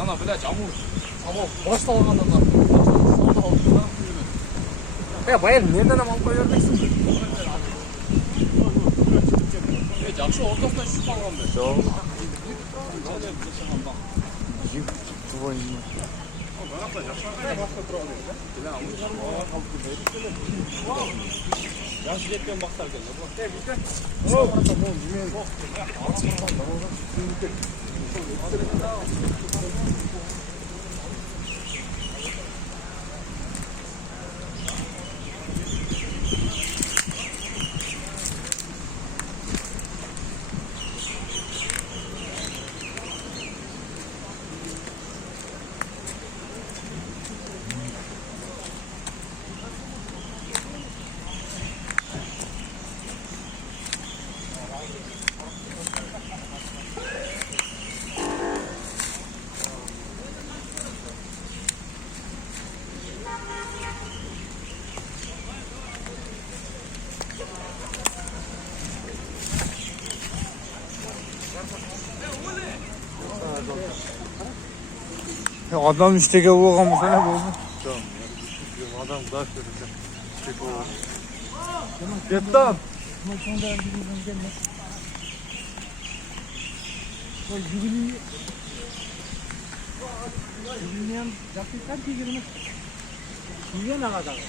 Sana bilet camur. Ama boş dalgadan da. Solda olduğuna. Ya bayır nereden alıp koyacaksın? Жақсы ортасына шүп алған ба? Жоқ. Жіп Твойный. Жақсы жеткен бақтар келді. Adam işteki болған болса не болды? Жоқ, адам даш береді. Істек болады. Кеттім. Юбилеймен жақсы кәр кегеніміз. Үйген ағадағы.